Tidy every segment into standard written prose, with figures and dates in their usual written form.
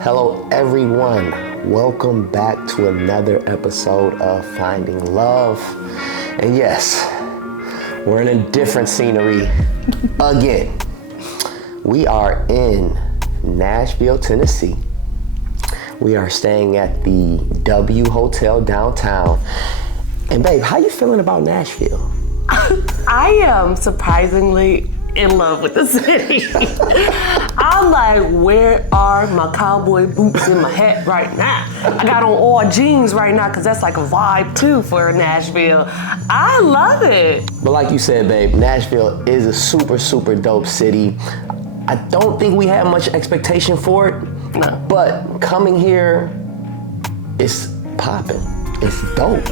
Hello everyone, welcome back to another episode of Finding Love. And yes, we're in a different scenery again. We are in Nashville, Tennessee. We are staying at the W Hotel downtown. And babe, how you feeling about Nashville? I am surprisingly in love with the city. I'm like, where are my cowboy boots and my hat right now? I got on all jeans right now because that's like a vibe too for Nashville. I love it. But like you said, babe, Nashville is a super dope city. I don't think we had much expectation for it, No. but coming here, it's popping. It's dope.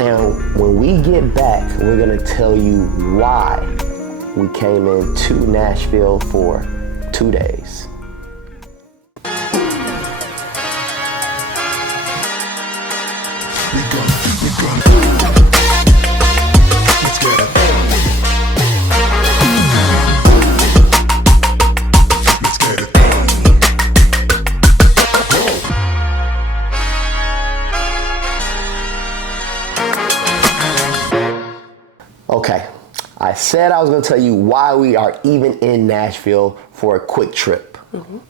And when we get back, we're gonna tell you why we came into Nashville for 2 days. Let's get it. Let's get it. Okay, I said I was gonna tell you why we are even in Nashville for a quick trip.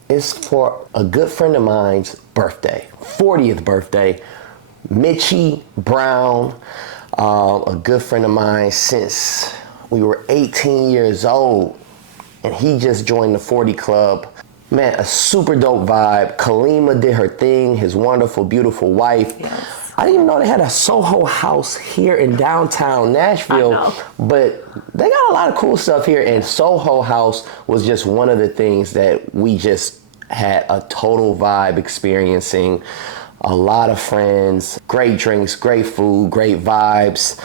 It's for a good friend of mine's birthday, 40th birthday, Mitch Brown, a good friend of mine since we were 18 years old, and he just joined the 40 Club. Man, a super dope vibe. Kalima did her thing, his wonderful, beautiful wife. Yes. I didn't even know they had a Soho House here in downtown Nashville, I know. but they got a lot of cool stuff here, and Soho House was just one of the things that we just had a total vibe experiencing. A lot of friends, great drinks, great food, great vibes.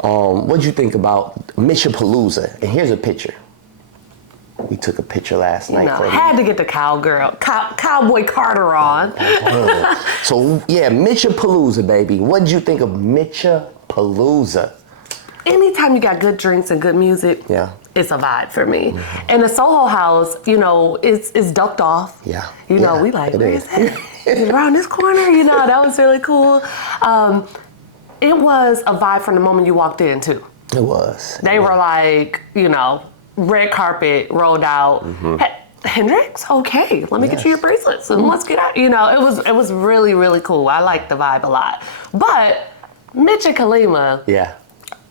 What'd you think about Mitchapalooza? And here's a picture. We took a picture last night. No, had to get the cowboy Carter on. So yeah, Mitchapalooza, baby. What'd you think of Mitchapalooza? Anytime you got good drinks and good music, Yeah. it's a vibe for me. And the Soho House, you know, it's ducked off. Yeah. You know, Yeah, we like, it where is. is that? Is it around this corner? You know, that was really cool. It was a vibe from the moment you walked in too. It was. They were like, you know, red carpet rolled out. Hendrix, okay, let me get you your bracelets and let's get out. You know, it was really cool. I liked the vibe a lot. But Mitch and Kalima Yeah.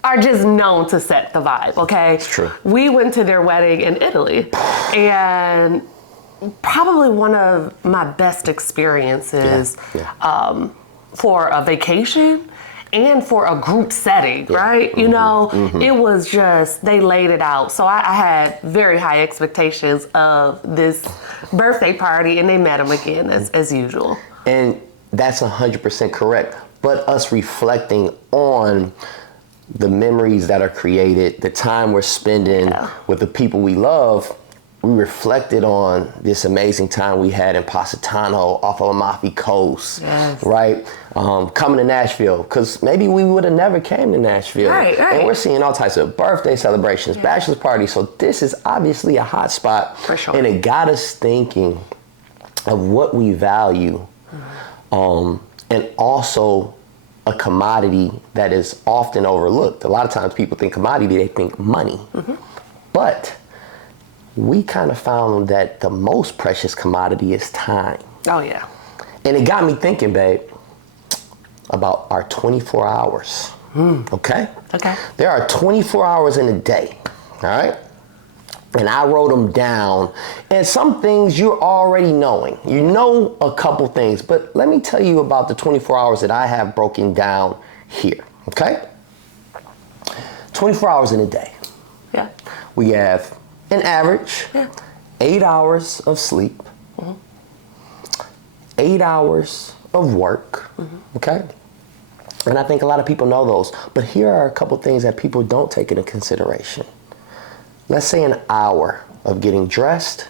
are just known to set the vibe, okay? It's true. We went to their wedding in Italy, and probably one of my best experiences Yeah. for a vacation and for a group setting, right? You know, it was just, they laid it out. So I had very high expectations of this birthday party, and they met them again as usual. And that's 100% correct. But us reflecting on the memories that are created, the time we're spending with the people we love, we reflected on this amazing time we had in Positano off of Amalfi Coast, Yes. right? Coming to Nashville, because maybe we would have never came to Nashville. Right. And we're seeing all types of birthday celebrations, bachelor parties. So this is obviously a hot spot. For sure. And it got us thinking of what we value, and also a commodity that is often overlooked. A lot of times people think commodity, they think money. But we kind of found that the most precious commodity is time. Oh yeah. And it got me thinking, babe, about our 24 hours, okay? Okay. There are 24 hours in a day, all right? And I wrote them down, and some things you're already knowing. You know a couple things, but let me tell you about the 24 hours that I have broken down here, okay? 24 hours in a day. Yeah. We have an average 8 hours of sleep, 8 hours of work, okay? And I think a lot of people know those, but here are a couple things that people don't take into consideration. Let's say an hour of getting dressed,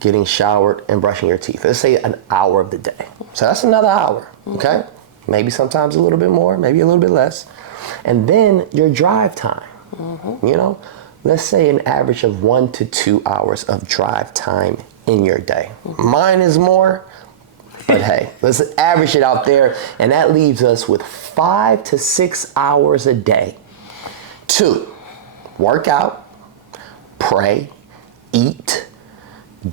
getting showered, and brushing your teeth. Let's say an hour of the day. So that's another hour, okay? Maybe sometimes a little bit more, maybe a little bit less. And then your drive time, you know? Let's say an average of 1 to 2 hours of drive time in your day? Mine is more, but hey, let's average it out there, and that leaves us with 5 to 6 hours a day to work out, pray, eat,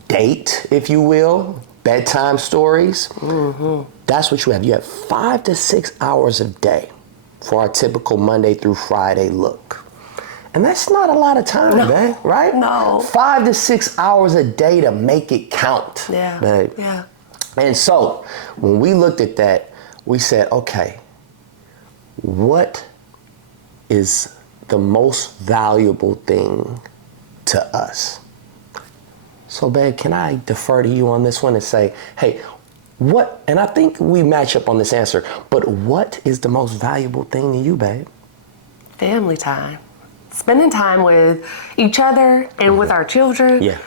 date, if you will, bedtime stories. That's what you have. You have 5 to 6 hours a day for our typical Monday through Friday look. And that's not a lot of time, man, right? No. 5 to 6 hours a day to make it count, Yeah. babe. Yeah. And so when we looked at that, we said, okay, what is the most valuable thing to us? So, babe, can I defer to you on this one and say, hey, what, and I think we match up on this answer, but what is the most valuable thing to you, babe? Family time. Spending time with each other and with our children. Yeah.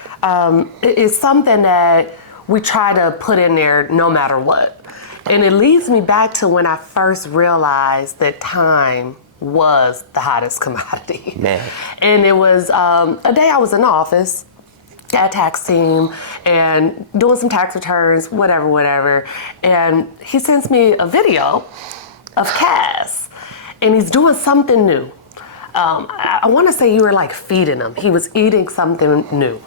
Is something that we try to put in there no matter what. And it leads me back to when I first realized that time was the hottest commodity. Man. And it was a day I was in the office at tax team and doing some tax returns, whatever. And he sends me a video of Cass, and he's doing something new. I want to say you were like feeding him. He was eating something new.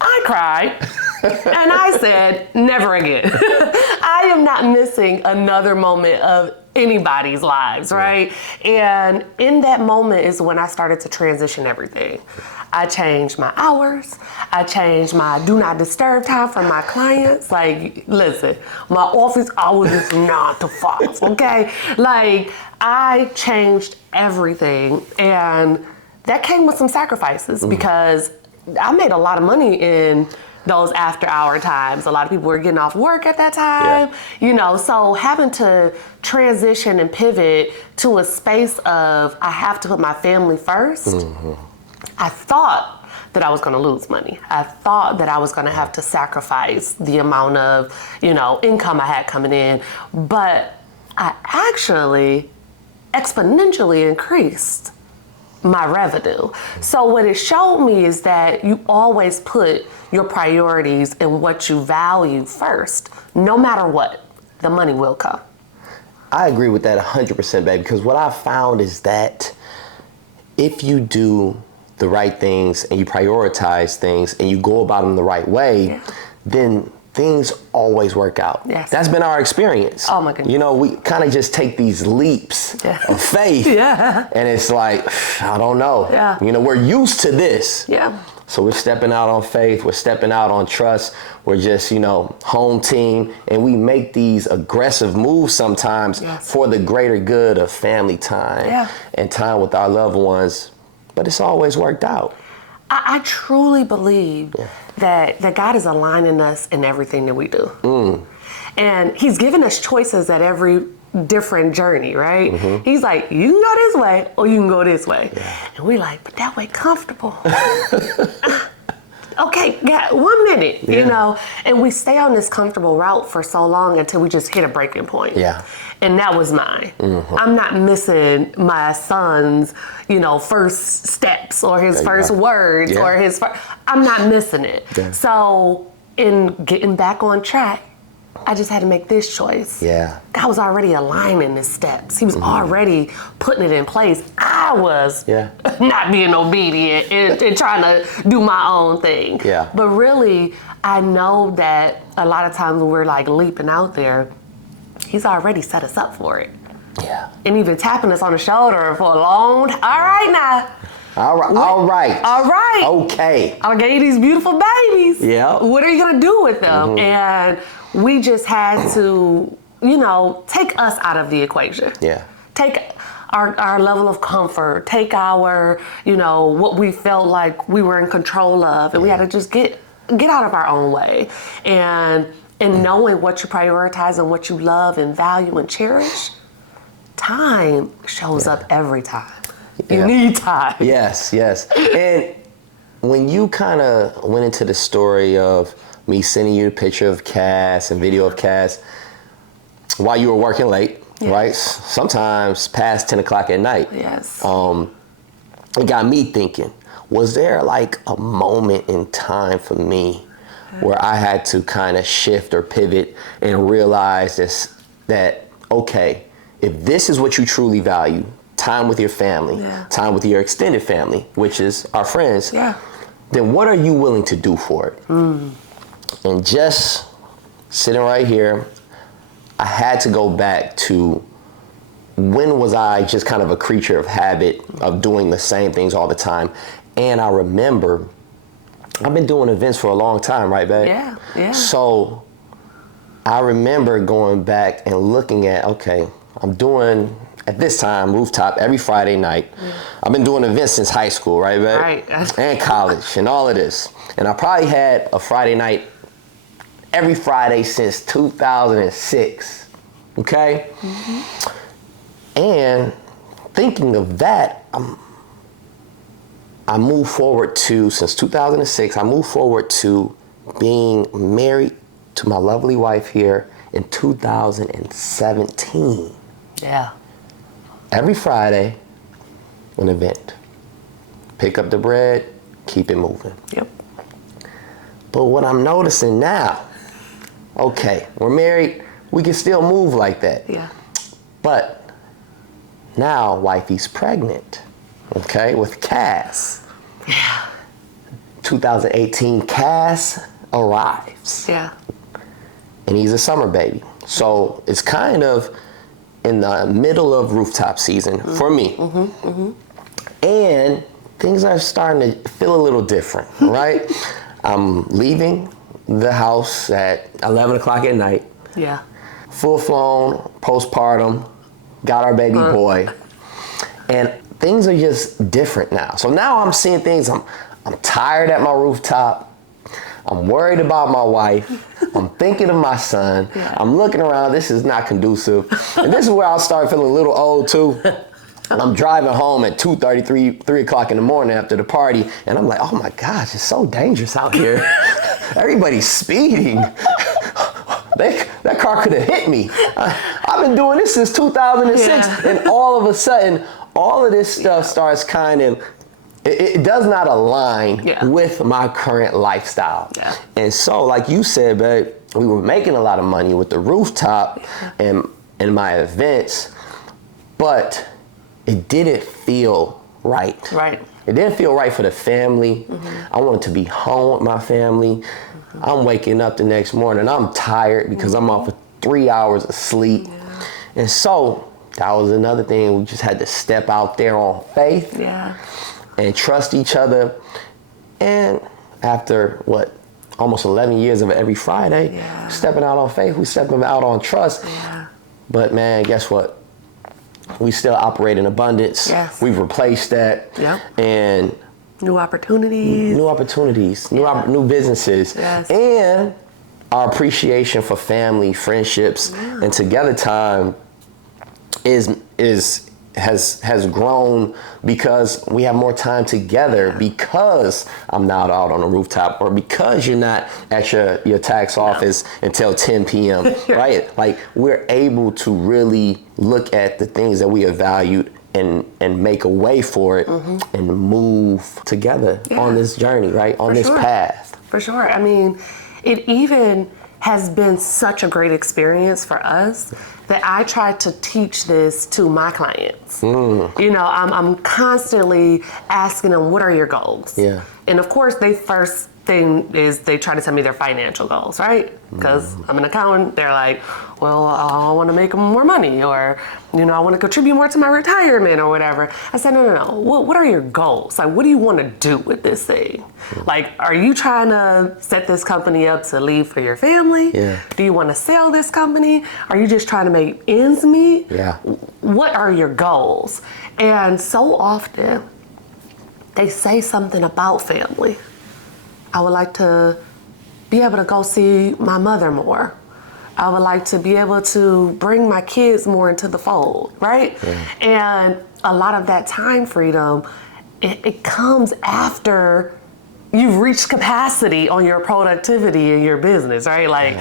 I cried and I said, never again. I am not missing another moment of anybody's lives, right? And in that moment is when I started to transition everything. I changed my hours. I changed my do not disturb time for my clients. Like, listen, my office hours is 9 to 5, okay? Like, I changed everything, and that came with some sacrifices because I made a lot of money in those after hour times. A lot of people were getting off work at that time, you know, so having to transition and pivot to a space of I have to put my family first. I thought that I was going to lose money. I thought that I was going to have to sacrifice the amount of, you know, income I had coming in, but I actually exponentially increased my revenue. So what it showed me is that you always put your priorities and what you value first. No matter what, the money will come. I agree with that 100%, babe, because what I found is that if you do the right things and you prioritize things and you go about them the right way, then things always work out. Yes. That's been our experience. Oh my goodness. You know, we kind of just take these leaps of faith. And it's like, I don't know. You know, we're used to this. So we're stepping out on faith. We're stepping out on trust. We're just, you know, home team. And we make these aggressive moves sometimes for the greater good of family time and time with our loved ones. But it's always worked out. I truly believe that God is aligning us in everything that we do. And he's given us choices at every different journey, right? He's like, you can go this way or you can go this way. And we're like, but that way comfortable. Okay, got 1 minute, you know? And we stay on this comfortable route for so long until we just hit a breaking point. And that was mine. I'm not missing my son's, you know, first steps or his first words or his first, I'm not missing it. So in getting back on track, I just had to make this choice. God was already aligning the steps. He was already putting it in place. I was not being obedient and trying to do my own thing. But really, I know that a lot of times when we're like leaping out there, he's already set us up for it. And even tapping us on the shoulder for a long time. All right now. All right. Okay. I gave you these beautiful babies. What are you going to do with them? And we just had to, you know, take us out of the equation. Take our level of comfort, take our, you know, what we felt like we were in control of, and we had to just get out of our own way. And knowing what you prioritize and what you love and value and cherish, time shows up every time. You need time. Yes. And when you kind of went into the story of me sending you a picture of Cass and video of Cass while you were working late, right? Sometimes past 10 o'clock at night. It got me thinking, Was there like a moment in time for me where I had to kind of shift or pivot and realize that, okay, if this is what you truly value, time with your family, time with your extended family, which is our friends, then what are you willing to do for it? And just sitting right here, I had to go back to when was I just kind of a creature of habit of doing the same things all the time. And I remember I've been doing events for a long time, right, babe? Yeah. So I remember going back and looking at, okay, I'm doing, at this time, rooftop every Friday night. I've been doing events since high school, right, babe? Right. And college and all of this. And I probably had a Friday night every Friday since 2006, okay? And thinking of that, I moved forward to, since 2006, I moved forward to being married to my lovely wife here in 2017. Yeah. Every Friday, an event. Pick up the bread, keep it moving. Yep. But what I'm noticing now, okay, we're married, we can still move like that. Yeah. But now wifey's pregnant, okay, with Cass. Yeah. 2018, Cass arrives. Yeah. And he's a summer baby. So it's kind of in the middle of rooftop season for me. And things are starting to feel a little different, right? I'm leaving the house at 11 o'clock at night. Yeah. Full-flown, postpartum, got our baby boy. And things are just different now. So now I'm seeing things, I'm tired at my rooftop. I'm worried about my wife. I'm thinking of my son. I'm looking around, this is not conducive. And this is where I'll start feeling a little old too. I'm driving home at 2:33, 3 o'clock in the morning after the party, and I'm like, oh my gosh, it's so dangerous out here. Everybody's speeding. That car could have hit me. I've been doing this since 2006, and all of a sudden, all of this stuff starts kind of, it does not align with my current lifestyle. And so, like you said, babe, we were making a lot of money with the rooftop and my events, but it didn't feel right. It didn't feel right for the family. I wanted to be home with my family. I'm waking up the next morning, I'm tired because I'm off of 3 hours of sleep. And so that was another thing. We just had to step out there on faith and trust each other. And after almost 11 years of every Friday, stepping out on faith, we stepping out on trust. But man, guess what? We still operate in abundance. We've replaced that. And New opportunities, new businesses, and our appreciation for family, friendships, and together time has grown because we have more time together, because I'm not out on the rooftop, or because you're not at your tax office until 10 p.m., right? Like, we're able to really look at the things that we have valued and make a way for it and move together on this journey, right? On this path. For sure. I mean, it even has been such a great experience for us that I try to teach this to my clients. You know, I'm constantly asking them, what are your goals? And of course, they first thing is they try to tell me their financial goals, right? Because I'm an accountant. They're like, well, I want to make more money, or, you know, I want to contribute more to my retirement or whatever. I said, no. What are your goals? Like, what do you want to do with this thing? Like, are you trying to set this company up to leave for your family? Do you want to sell this company? Are you just trying to make ends meet? What are your goals? And so often they say something about family. I would like to be able to go see my mother more. I would like to be able to bring my kids more into the fold, right? And a lot of that time freedom, it comes after you've reached capacity on your productivity in your business, right? Like,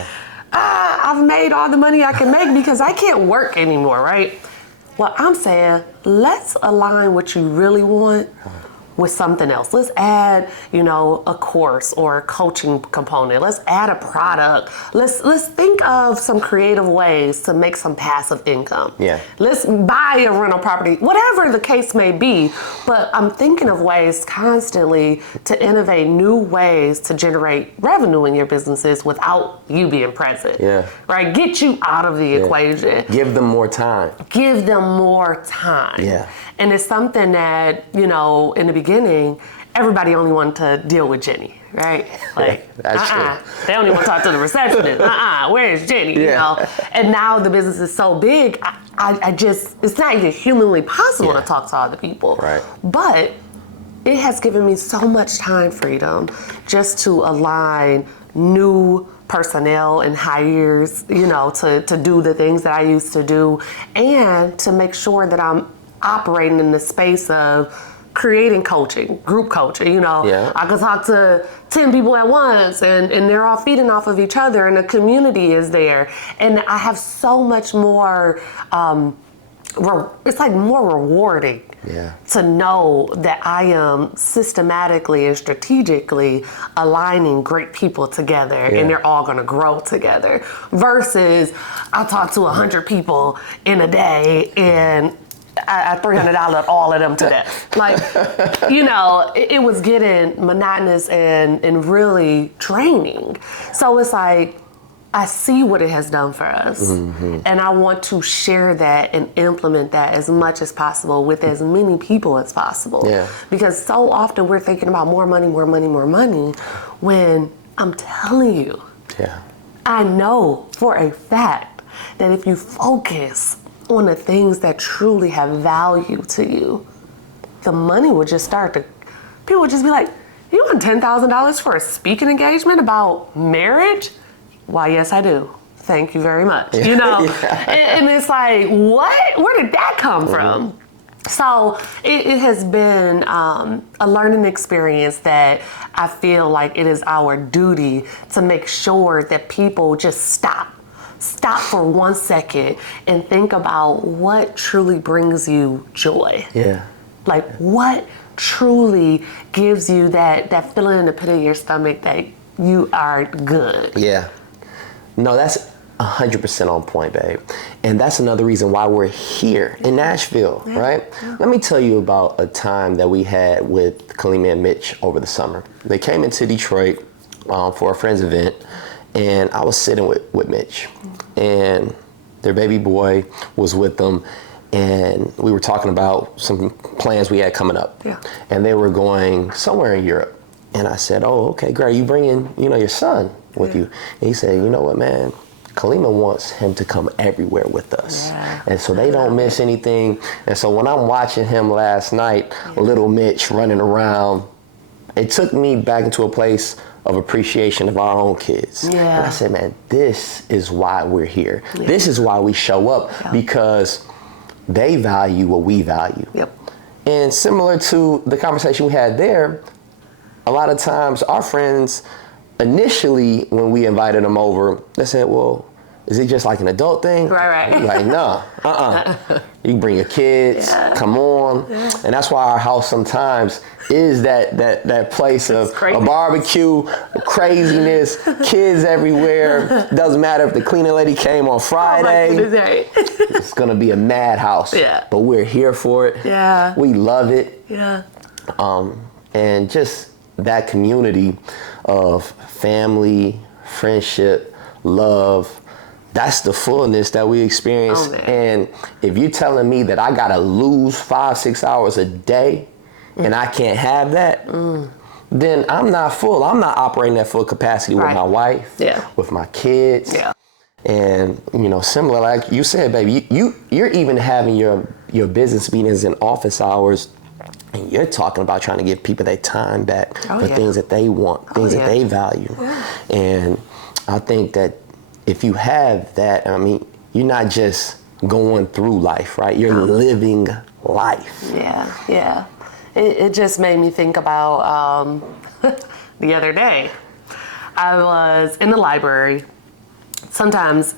I've made all the money I can make because I can't work anymore, right? Well, I'm saying, let's align what you really want with something else. Let's add, a course or a coaching component. Let's add a product. Let's think of some creative ways to make some passive income. Yeah. Let's buy a rental property, whatever the case may be. But I'm thinking of ways constantly to innovate new ways to generate revenue in your businesses without you being present. Yeah. Right? Get you out of the equation. Give them more time. Give them more time. Yeah. And it's something that, in the beginning, everybody only wanted to deal with Jenni, right? Like, That's true. They only want to talk to the receptionist. Where's Jenni? Yeah. And now the business is so big, I just, it's not even humanly possible Yeah. to talk to other people. Right. But it has given me so much time freedom just to align new personnel and hires, to do the things that I used to do, and to make sure that I'm operating in the space of creating coaching, group coaching. Yeah. I can talk to 10 people at once, and they're all feeding off of each other, and the community is there. And I have so much more, it's like more rewarding. Yeah. To know that I am systematically and strategically aligning great people together, and they're all going to grow together, versus I talk to 100 people in a day and I $300 all of them to death. Like, it was getting monotonous and really draining. So it's like, I see what it has done for us, and I want to share that and implement that as much as possible with as many people as possible. Yeah. Because so often we're thinking about more money, when I'm telling you, I know for a fact that if you focus on the things that truly have value to you, the money would just people would just be like, you want $10,000 for a speaking engagement about marriage? Why, yes, I do. Thank you very much. And it's like, what? Where did that come from? So it has been a learning experience that I feel like it is our duty to make sure that people just stop for 1 second and think about what truly brings you joy. Yeah. Like, what truly gives you that feeling in the pit of your stomach that you are good. Yeah. No, that's 100% on point, babe. And that's another reason why we're here in Nashville, right? Let me tell you about a time that we had with Kalima and Mitch over the summer. They came into Detroit for a friend's event, and I was sitting with Mitch, and their baby boy was with them, and we were talking about some plans we had coming up. Yeah. And they were going somewhere in Europe. And I said, oh, okay, great. You bringing, your son with you. And he said, you know what, man? Kalima wants him to come everywhere with us. Yeah. And so they don't miss anything. And so when I'm watching him last night, little Mitch running around, it took me back into a place of appreciation of our own kids. Yeah. And I said, man, this is why we're here. Yeah. This is why we show up, because they value what we value. Yep. And similar to the conversation we had there, a lot of times our friends, initially when we invited them over, they said, well, is it just like an adult thing? Right. Like, no, You bring your kids, come on. Yeah. And that's why our house sometimes is that place of a barbecue, craziness, kids everywhere. Doesn't matter if the cleaning lady came on Friday. It's gonna be a madhouse. Yeah. But we're here for it. Yeah. We love it. Yeah. And just that community of family, friendship, love, that's the fullness that we experience. Oh, and if you're telling me that I gotta lose 5-6 hours a day and I can't have that, then I'm not full. I'm not operating at full capacity with my wife, with my kids. Yeah. And similar, like you said, baby, you're even having your business meetings in office hours, and you're talking about trying to give people their time back for things that they want, things that they value. Yeah. And I think that if you have that, I mean, you're not just going through life, right? You're living life. Yeah. It just made me think about the other day. I was in the library sometimes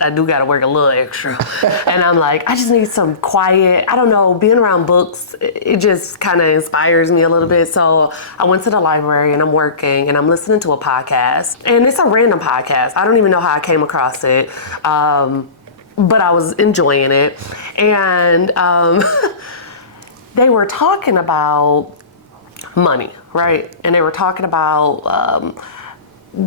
I do gotta work a little extra. And I'm like, I just need some quiet. I don't know, being around books, it just kind of inspires me a little bit. So I went to the library and I'm working and I'm listening to a podcast. And it's a random podcast. I don't even know how I came across it. But I was enjoying it. And they were talking about money, right? And they were talking about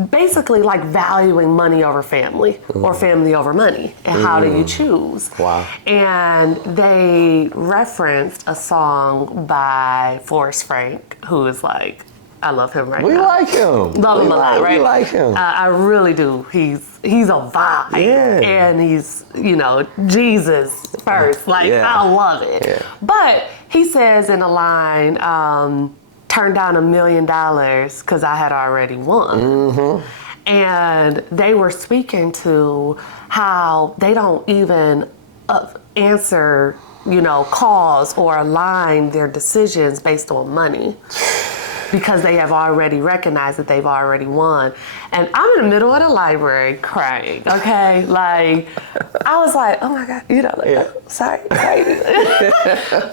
basically like valuing money over family or family over money, and how do you choose? Wow. And they referenced a song by Forrest Frank, who is like, I love him right We now. like him. Love him a lot, right? We like him. I really do. He's a vibe. Yeah. And he's, Jesus first. Like, Yeah. I love it. Yeah. But he says in a line, turned down $1 million because I had already won. Mm-hmm. And they were speaking to how they don't even answer, calls or align their decisions based on money, because they have already recognized that they've already won. And I'm in the middle of the library crying, okay? Like, I was like, oh my God, sorry.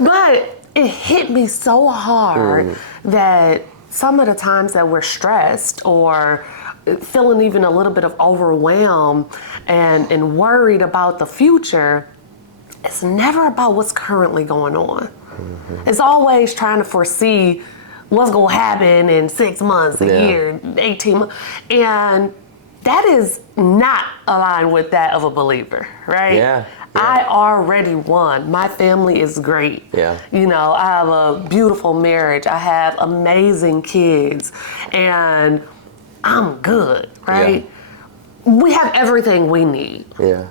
But it hit me so hard that some of the times that we're stressed or feeling even a little bit of overwhelmed and worried about the future, it's never about what's currently going on. Mm-hmm. It's always trying to foresee what's going to happen in 6 months, a year, 18 months. And that is not aligned with that of a believer, right? Yeah. I already won. My family is great. Yeah. I have a beautiful marriage. I have amazing kids. And I'm good, right? Yeah. We have everything we need. Yeah.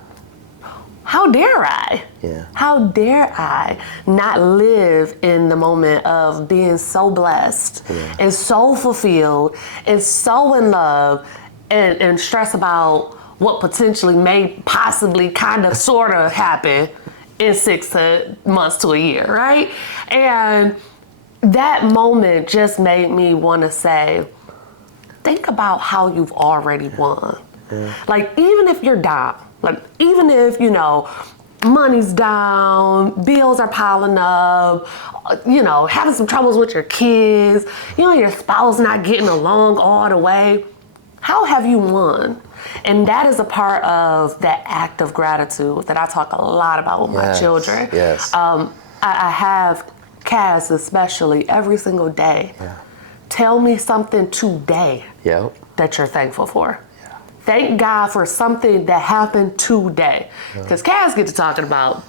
How dare I? Yeah. How dare I not live in the moment of being so blessed and so fulfilled and so in love and stress about what potentially may possibly kind of sort of happen in 6 months to a year, right? And that moment just made me want to say, think about how you've already won. Yeah. Like, even if you're down, like, even if, money's down, bills are piling up, having some troubles with your kids, your spouse not getting along all the way, how have you won? And that is a part of that act of gratitude that I talk a lot about with my children. Yes. I have Cass especially every single day. Yeah. Tell me something today that you're thankful for. Yeah. Thank God for something that happened today. Because Cass gets to talking about,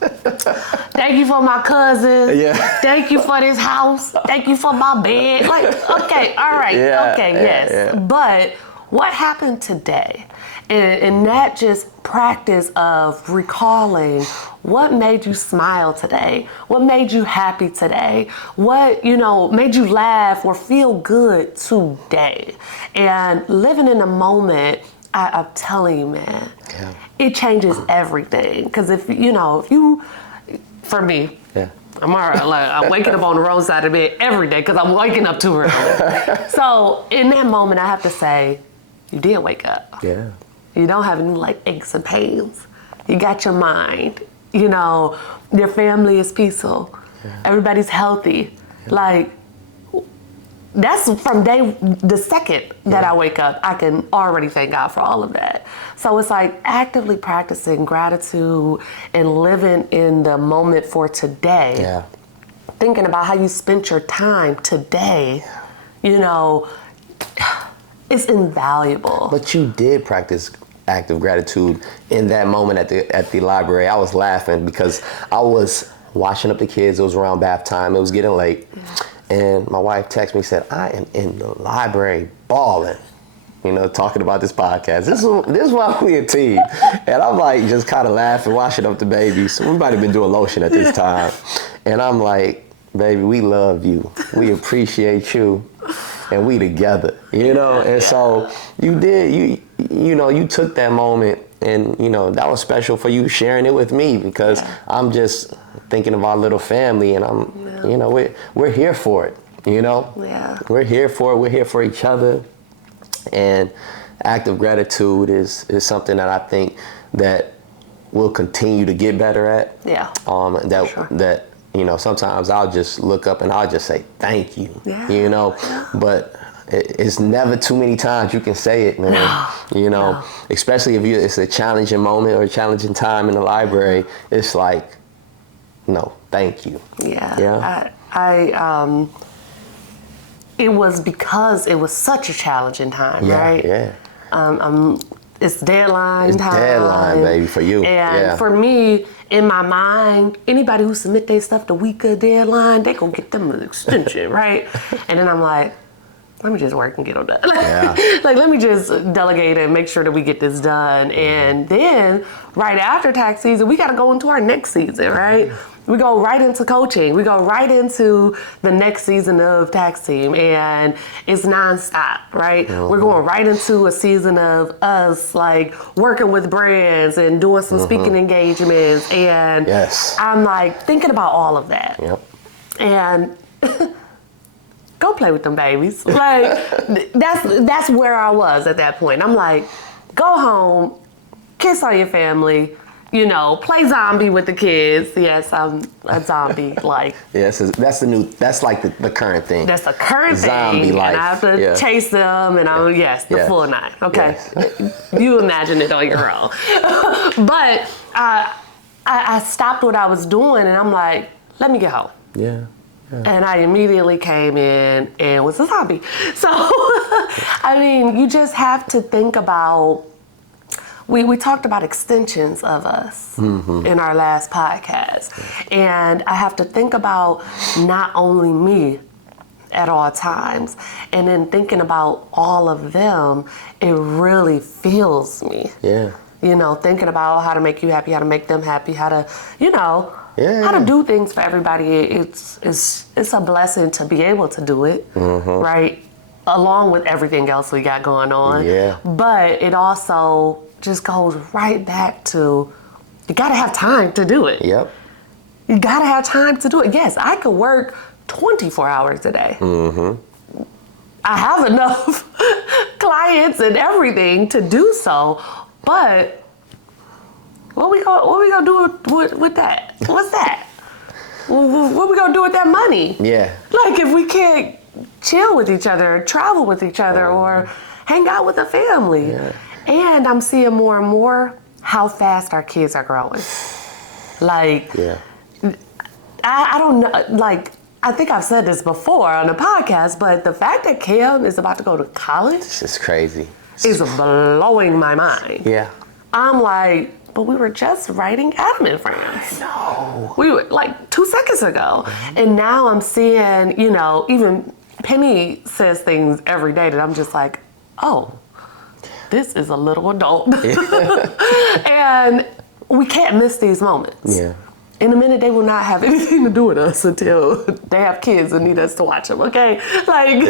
thank you for my cousin. Yeah. Thank you for this house. Thank you for my bed. Like, okay, all right. Yeah, okay, yes. Yeah. But what happened today? And that just practice of recalling what made you smile today, what made you happy today, what, made you laugh or feel good today. And living in the moment, I'm telling you, man, it changes everything. Because if you, for me, I'm all right. Like, I'm waking up on the wrong side of the bed every day because I'm waking up too early. So in that moment, I have to say, you did wake up. Yeah. You don't have any aches and pains. You got your mind. Your family is peaceful. Yeah. Everybody's healthy. Yeah. That's from the second that I wake up, I can already thank God for all of that. So it's actively practicing gratitude and living in the moment for today. Yeah. Thinking about how you spent your time today. It's invaluable. But you did practice active gratitude in that moment at the library. I was laughing because I was washing up the kids. It was around bath time. It was getting late. And my wife texted me and said, I am in the library balling, talking about this podcast. This is why we a team. And I'm just kind of laughing, washing up the babies. We might have been doing lotion at this time. And I'm like, baby, we love you. We appreciate you. And we together, And so you did, you took that moment and, that was special for you sharing it with me because I'm just thinking of our little family and we're here for it, Yeah. We're here for it. We're here for each other. And act of gratitude is something that I think that we'll continue to get better at. Yeah. That you know, sometimes I'll just look up and I'll just say thank you. Yeah. You know, but it's never too many times you can say it, man. You know, especially if it's a challenging moment or a challenging time in the library. It's like, no, thank you. Yeah. Yeah. I it was because it was such a challenging time, right? Yeah. It's deadline It's time. deadline, baby, for you. And for me, in my mind, anybody who submit their stuff the week of deadline, they gonna get them an extension, right? And then I'm like, let me just work and get it done. Like, let me just delegate and make sure that we get this done. And then right after tax season, we got to go into our next season, right? We go right into coaching. We go right into the next season of tax team, and it's nonstop, right? We're going right into a season of us like working with brands and doing some speaking engagements. And I'm like thinking about all of that. And go play with them babies. Like that's where I was at that point. I'm like, go home, kiss on your family, you know, play zombie with the kids. Yes, I'm a zombie. Like yes, that's like the current thing. That's the current zombie thing. life. And I have to chase them, and the full night. Okay, you imagine it on your own. But I stopped what I was doing, and I'm like, let me get home. And I immediately came in and was a zombie. So, I mean, you just have to think about, we talked about extensions of us in our last podcast. And I have to think about not only me at all times, and then thinking about all of them, it really fills me. You know, thinking about how to make you happy, how to make them happy, how to, you know, how to do things for everybody. It's a blessing to be able to do it, right? Along with everything else we got going on. But it also just goes right back to, you gotta have time to do it. You gotta have time to do it. Yes, I could work 24 hours a day. I have enough clients and everything to do so, but what we gonna do with that? What's that? What we gonna do with that money? Like if we can't chill with each other, travel with each other, or hang out with the family. And I'm seeing more and more how fast our kids are growing. Like, I don't know, like, I think I've said this before on the podcast, but the fact that Cam is about to go to college, this is crazy, is blowing my mind. I'm like, but we were just writing Adam and Friends. I know. We were like 2 seconds ago. And now I'm seeing, you know, even Penny says things every day that I'm just like, oh, this is a little adult. And we can't miss these moments. In a minute, they will not have anything to do with us until they have kids and need us to watch them, okay? Like,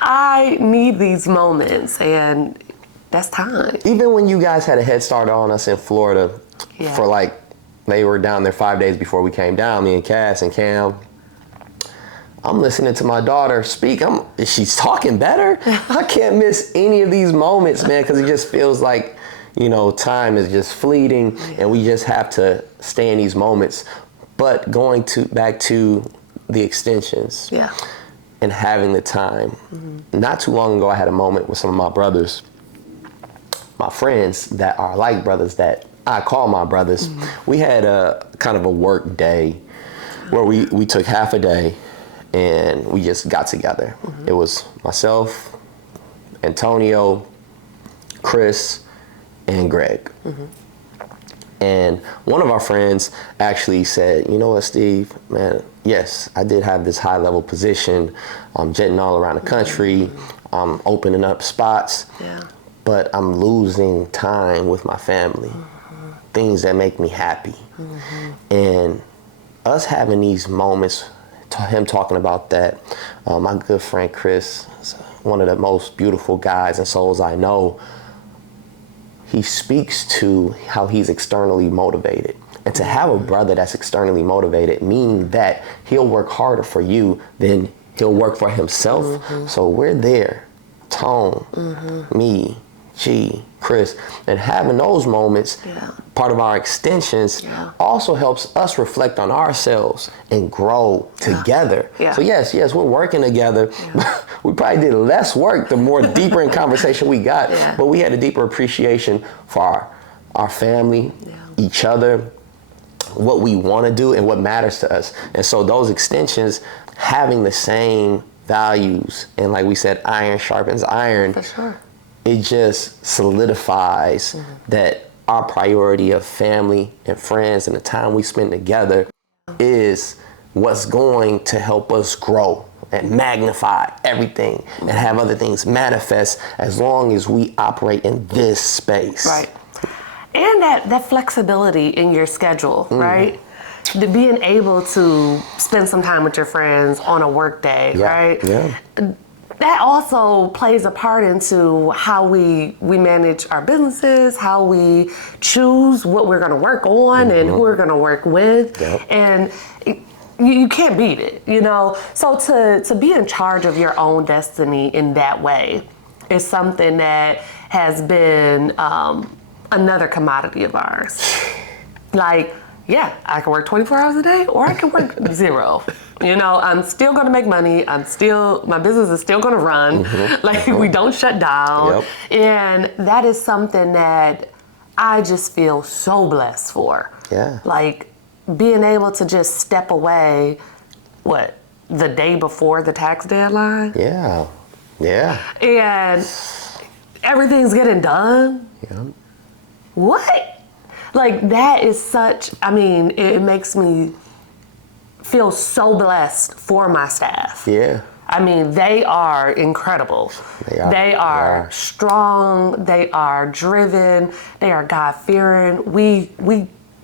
I need these moments, and that's time. Even when you guys had a head start on us in Florida for like, they were down there 5 days before we came down, me and Cass and Cam. I'm listening to my daughter speak. She's talking better. I can't miss any of these moments, man, because it just feels like, you know, time is just fleeting, and we just have to stay in these moments. But going back to the extensions and having the time. Not too long ago, I had a moment with some of my brothers, my friends that are like brothers that I call my brothers. We had a kind of a work day where we took half a day and we just got together. It was myself, Antonio, Chris, and Greg. And one of our friends actually said, you know what, Steve, man, yes, I did have this high level position. I'm jetting all around the country. I'm opening up spots, but I'm losing time with my family, things that make me happy. And us having these moments, him talking about that, my good friend Chris, one of the most beautiful guys and souls I know, he speaks to how he's externally motivated. And to have a brother that's externally motivated, meaning that he'll work harder for you than he'll work for himself. So we're there, Tone, me, gee, Chris, and having those moments, Yeah. part of our extensions, Yeah. also helps us reflect on ourselves and grow together. Yeah. So yes, we're working together. We probably did less work the more deeper in conversation we got, Yeah. but we had a deeper appreciation for our family, each other, what we want to do and what matters to us. And so those extensions having the same values, and like we said, iron sharpens iron. For sure. It just solidifies that our priority of family and friends and the time we spend together is what's going to help us grow and magnify everything and have other things manifest as long as we operate in this space. Right. And that flexibility in your schedule, right? The being able to spend some time with your friends on a work day, right? Yeah. That also plays a part into how we manage our businesses, how we choose what we're going to work on and who we're going to work with. Yep. And you can't beat it, you know? So to be in charge of your own destiny in that way is something that has been another commodity of ours. Like, yeah, I can work 24 hours a day or I can work 0. You know, I'm still going to make money. My business is still going to run. Like, we don't shut down. Yep. And that is something that I just feel so blessed for. Yeah. Like, being able to just step away, the day before the tax deadline? Yeah. Yeah. And everything's getting done? Yeah. What? Like, that is such, I mean, it makes me feel so blessed for my staff. Yeah. I mean, they are incredible. They are strong. They are driven. They are God-fearing. We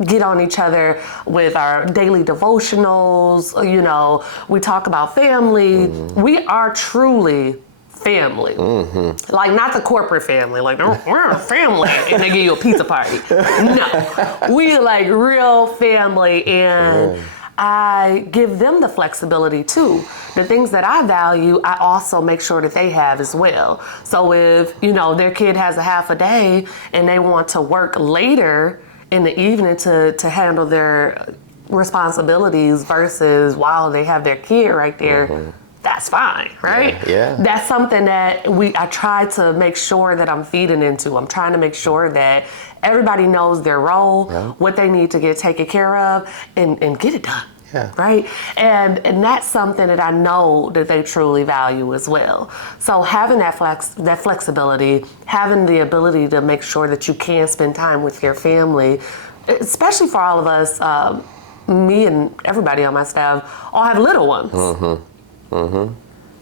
get on each other with our daily devotionals. You know, we talk about family. We are truly family. Like, not the corporate family. Like, we're a family and they give you a pizza party. No, we like real family, and I give them the flexibility too. The things that I value, I also make sure that they have as well. So if, you know, their kid has a half a day and they want to work later in the evening to handle their responsibilities versus while they have their kid right there, that's fine, right? Yeah. That's something that I try to make sure that I'm feeding into. I'm trying to make sure that everybody knows their role, what they need to get taken care of, and get it done. Yeah. Right? And that's something that I know that they truly value as well. So having that flexibility, having the ability to make sure that you can spend time with your family, especially for all of us, me and everybody on my staff all have little ones.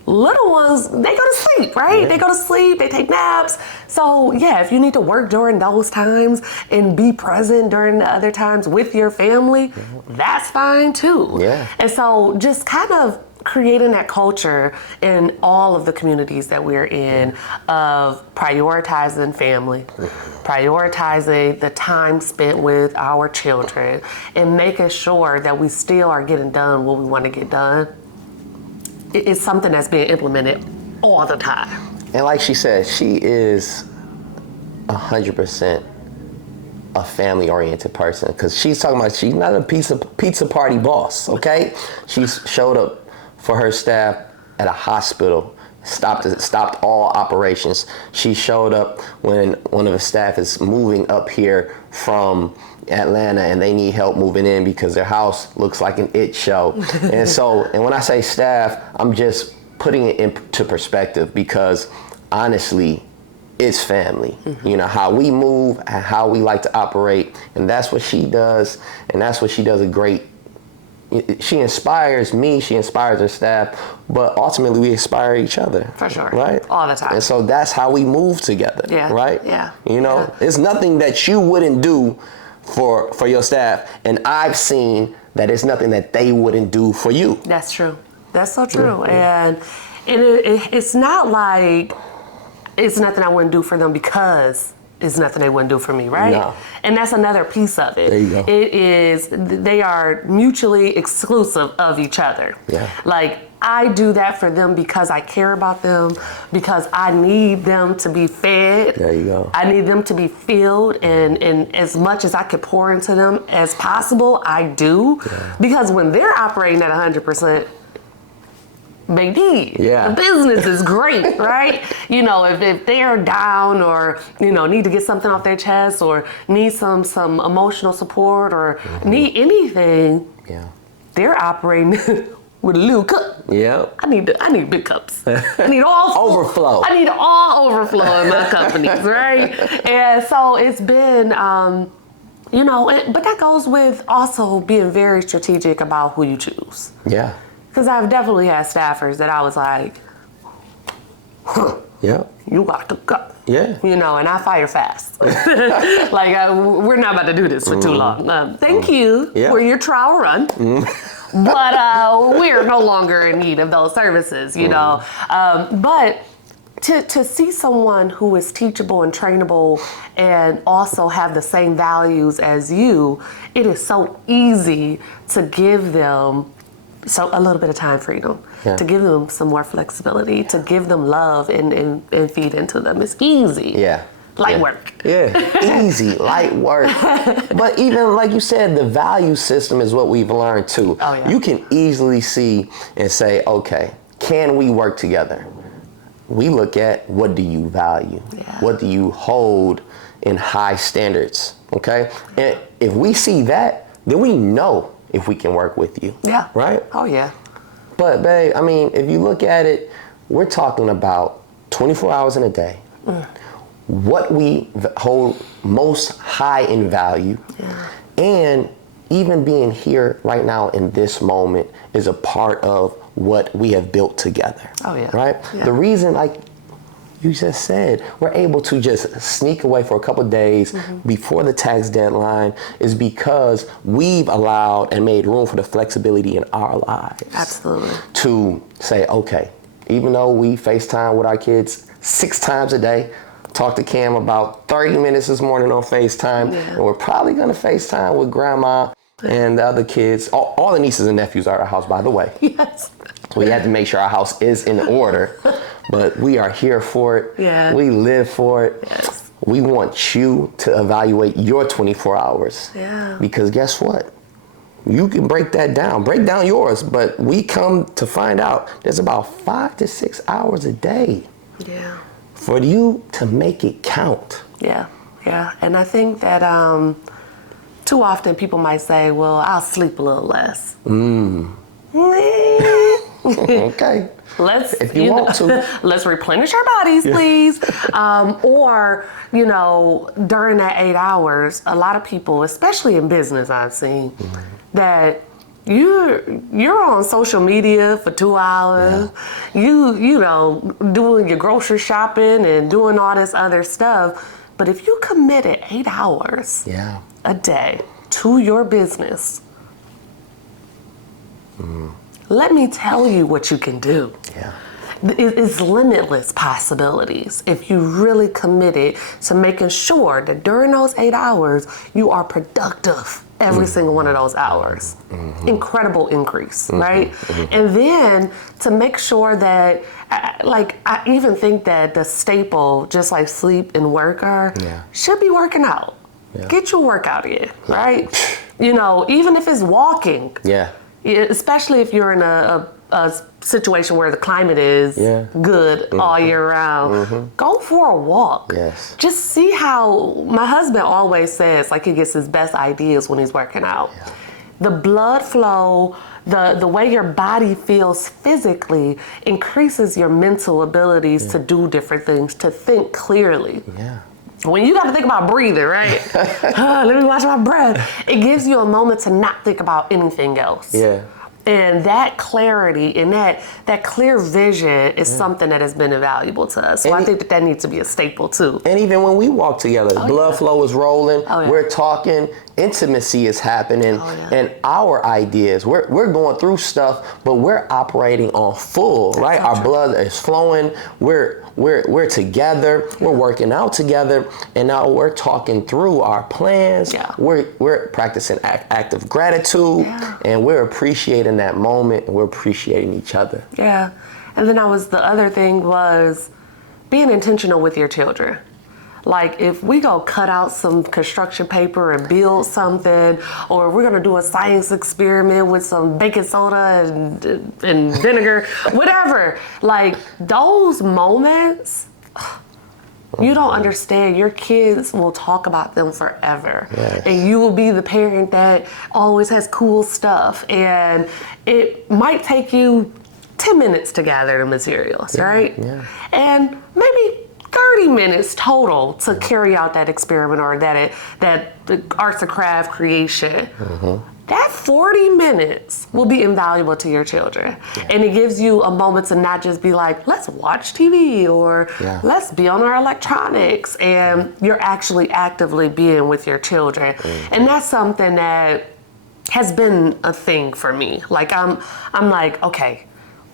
Little ones, they go to sleep, right? They go to sleep, they take naps. So yeah, if you need to work during those times and be present during the other times with your family, that's fine too. Yeah. And so just kind of creating that culture in all of the communities that we're in of prioritizing family, prioritizing the time spent with our children, and making sure that we still are getting done what we want to get done. It's something that's being implemented all the time. And like she said, she is 100% a family-oriented person, because she's talking about she's not a pizza party boss, okay? She showed up for her staff at a hospital, stopped all operations. She showed up when one of the staff is moving up here from Atlanta and they need help moving in because their house looks like an it show. And when I say staff, I'm just putting it into perspective, because honestly, it's family. You know, how we move and how we like to operate, and that's what she does, and that's what she does she inspires me, she inspires her staff, but ultimately we inspire each other. For sure. Right? All the time. And so that's how we move together. Yeah. Right? Yeah. You know, it's nothing that you wouldn't do for your staff, and I've seen that it's nothing that they wouldn't do for you. That's true. That's so true. And it's not like it's nothing I wouldn't do for them because it's nothing they wouldn't do for me, right? No. And that's another piece of it. There you go. They are mutually exclusive of each other. Yeah. Like, I do that for them because I care about them, because I need them to be fed. There you go. I need them to be filled, and as much as I could pour into them as possible, I do. Yeah. Because when they're operating at 100%, baby, the business is great, right? You know, if they're down or, you know, need to get something off their chest or need some emotional support or need anything, they're operating with a little cup. Yeah. I need big cups. I need all overflow. I need all overflow in my companies, right? And so it's been, you know, but that goes with also being very strategic about who you choose. Yeah. Because I've definitely had staffers that I was like, you got to go. Yeah. You know, and I fire fast. Like, we're not about to do this for too long. Thank you for your trial run. But we're no longer in need of those services, you know. But to see someone who is teachable and trainable and also have the same values as you, it is so easy to give them a little bit of time freedom, to give them some more flexibility, to give them love and feed into them. It's easy. Yeah. Light work. Yeah, easy, light work. But even like you said, the value system is what we've learned too. Oh, yeah. You can easily see and say, okay, can we work together? We look at what do you value? Yeah. What do you hold in high standards? Okay? And if we see that, then we know if we can work with you. Yeah. Right? Oh, yeah. But babe, I mean, if you look at it, we're talking about 24 hours in a day. What we hold most high in value, and even being here right now in this moment is a part of what we have built together. Oh yeah. Right? Yeah. The reason, like you just said, we're able to just sneak away for a couple of days before the tax deadline is because we've allowed and made room for the flexibility in our lives. Absolutely. To say, okay, even though we FaceTime with our kids 6 times a day, talked to Cam about 30 minutes this morning on FaceTime, and we're probably going to FaceTime with Grandma and the other kids. All the nieces and nephews are at our house, by the way. Yes. So we had to make sure our house is in order, but we are here for it. Yeah. We live for it. Yes. We want you to evaluate your 24 hours. Yeah. Because guess what? You can break that down. Break down yours, but we come to find out there's about 5 to 6 hours a day. Yeah. For you to make it count. Yeah, yeah. And I think that too often people might say, well, I'll sleep a little less. Okay. If you want to. Let's replenish our bodies, please. Or, you know, during that 8 hours, a lot of people, especially in business I've seen, that you're on social media for 2 hours. Yeah. You know, doing your grocery shopping and doing all this other stuff. But if you committed 8 hours a day to your business, let me tell you what you can do. Yeah. It's limitless possibilities if you really committed to making sure that during those 8 hours, you are productive every single one of those hours. Incredible increase, right? And then to make sure that, like, I even think that the staple, just like sleep and work are, should be working out. Yeah. Get your workout in, right? You know, even if it's walking. Yeah. Especially if you're in a situation where the climate is good all year round, go for a walk. Yes. Just see how, my husband always says, like, he gets his best ideas when he's working out. Yeah. The blood flow, the way your body feels physically increases your mental abilities to do different things, to think clearly. Yeah. When you got to think about breathing, right? Let me watch my breath. It gives you a moment to not think about anything else. Yeah. And that clarity and that clear vision is something that has been invaluable to us. So I think that needs to be a staple too. And even when we walk together, blood flow is rolling, we're talking, intimacy is happening and our ideas. We're going through stuff, but we're operating on full, right? Our blood is flowing. We're together. We're working out together, and now we're talking through our plans. Yeah. We're practicing act of gratitude, and we're appreciating that moment, and we're appreciating each other. Yeah. And then the other thing was being intentional with your children. Like, if we go cut out some construction paper and build something, or we're gonna do a science experiment with some baking soda and vinegar, whatever, like those moments, you don't understand. Your kids will talk about them forever. Yes. And you will be the parent that always has cool stuff. And it might take you 10 minutes to gather the materials, right? Yeah. And maybe 30 minutes total to carry out that experiment or that arts and craft creation. That 40 minutes will be invaluable to your children. And it gives you a moment to not just be like, let's watch TV or let's be on our electronics. And you're actually actively being with your children. And that's something that has been a thing for me. Like, I'm like, okay,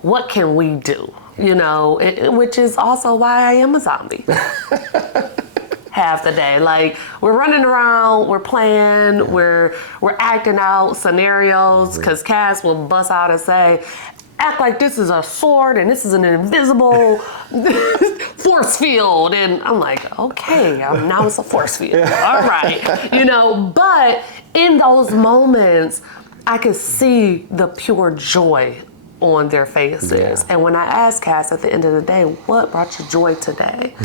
what can we do? You know, which is also why I am a zombie. Half the day. Like, we're running around, we're playing, we're acting out scenarios, because Cass will bust out and say, act like this is a sword and this is an invisible force field. And I'm like, okay, now it's a force field. All right. You know, but in those moments, I could see the pure joy on their faces. Yeah. And when I ask Cass at the end of the day, what brought you joy today?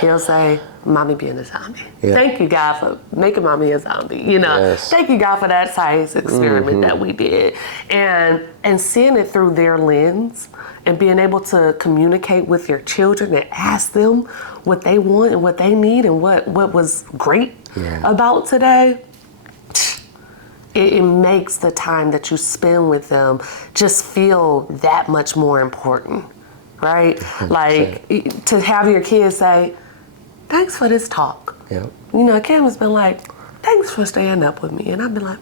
He'll say, mommy being a zombie. Thank you, God, for making mommy a zombie. You know, thank you, God, for that science experiment that we did. And seeing it through their lens and being able to communicate with your children and ask them what they want and what they need and what was great about today. It makes the time that you spend with them just feel that much more important, right? 100%. Like, to have your kids say, thanks for this talk. You know, Cam has been like, thanks for staying up with me. And I've been like,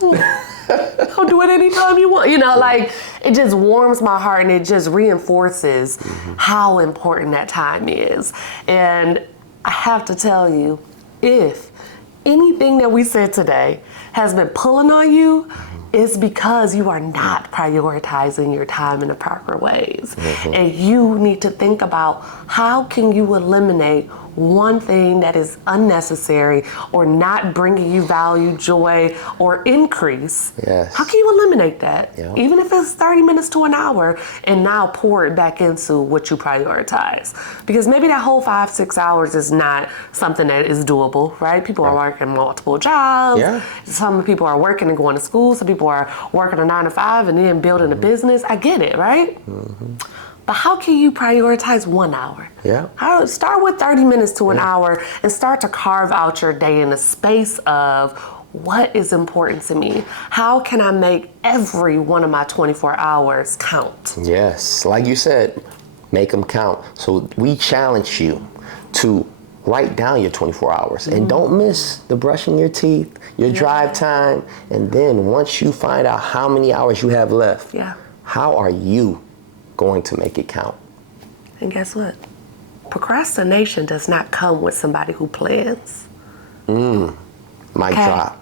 I'll do it anytime you want. You know, like, it just warms my heart and it just reinforces how important that time is. And I have to tell you, if anything that we said today has been pulling on you, it's because you are not prioritizing your time in the proper ways. And you need to think about, how can you eliminate one thing that is unnecessary or not bringing you value, joy, or increase? How can you eliminate that? Even if it's 30 minutes to an hour, and now pour it back into what you prioritize. Because maybe that whole 5-6 hours is not something that is doable, right? People are working multiple jobs. Some people are working and going to school. Some people are working a 9 to 5 and then building a business. I get it, right? But how can you prioritize 1 hour? Start with 30 minutes to an hour and start to carve out your day in the space of, what is important to me? How can I make every one of my 24 hours count? Yes, like you said, make them count. So we challenge you to write down your 24 hours and don't miss the brushing your teeth, your drive time, and then once you find out how many hours you have left, how are you going to make it count? And guess what? Procrastination does not come with somebody who plans. Mic drop.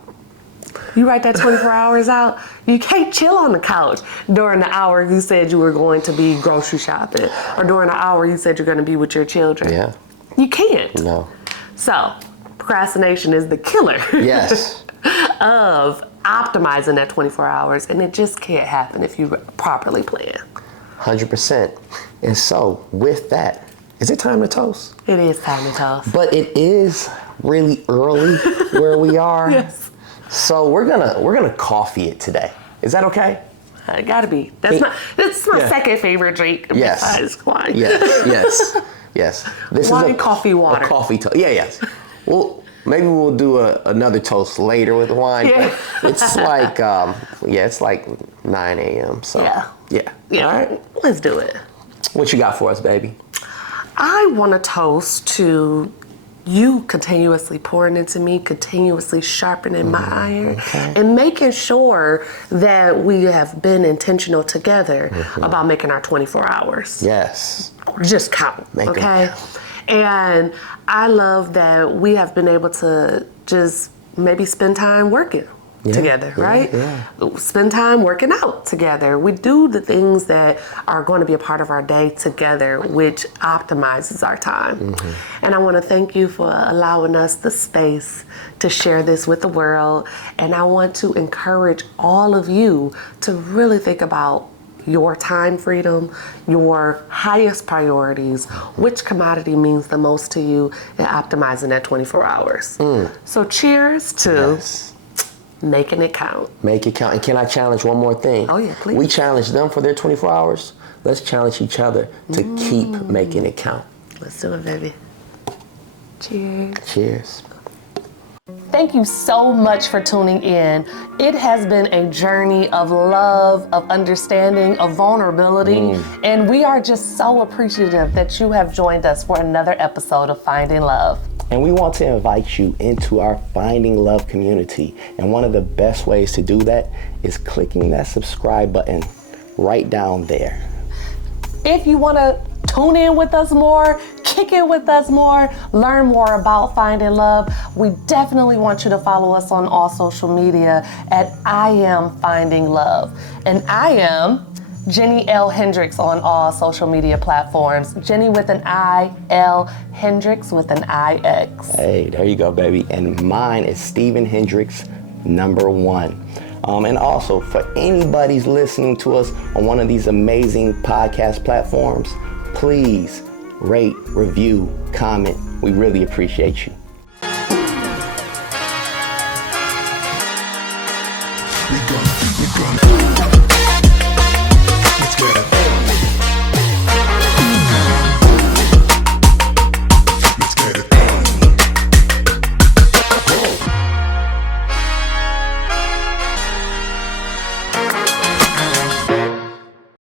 You write that 24 hours out, you can't chill on the couch during the hour you said you were going to be grocery shopping, or during the hour you said you're going to be with your children. You can't. No. So, procrastination is the killer. Of optimizing that 24 hours, and it just can't happen if you properly plan. 100%. And so, with that, is it time to toast? It is time to toast. But it is really early where we are. So we're gonna coffee it today. Is that okay? It gotta be. That's my second favorite drink. Besides wine. Yes. This wine, is coffee, water. A coffee toast. Well, maybe we'll do another toast later with the wine. It's like it's like 9 a.m. So yeah. All right, let's do it. What you got for us, baby? I want to toast to you continuously pouring into me, continuously sharpening my iron, and making sure that we have been intentional together about making our 24 hours. Yes. Just count, okay? And I love that we have been able to just maybe spend time working together, right? Spend time working out together. We do the things that are going to be a part of our day together, which optimizes our time. And I want to thank you for allowing us the space to share this with the world. And I want to encourage all of you to really think about your time freedom, your highest priorities, which commodity means the most to you, and optimizing that 24 hours. So cheers to making it count. Make it count. And can I challenge one more thing? Oh yeah, please. We challenge them for their 24 hours. Let's challenge each other to keep making it count. Let's do it, baby. Cheers. Cheers. Thank you so much for tuning in. It has been a journey of love, of understanding, of vulnerability, and we are just so appreciative that you have joined us for another episode of Finding Love. And we want to invite you into our Finding Love community. And one of the best ways to do that is clicking that subscribe button right down there. If you want to tune in with us more, kick it with us more, learn more about Finding Love, we definitely want you to follow us on all social media at I Am Finding Love. And I am Jenni L. Hendricks on all social media platforms. Jenni with an I, L, Hendricks with an IX. Hey, there you go, baby. And mine is Stephen Hendricks, #1. And also, for anybody's listening to us on one of these amazing podcast platforms, please rate, review, comment. We really appreciate you. Let's get it.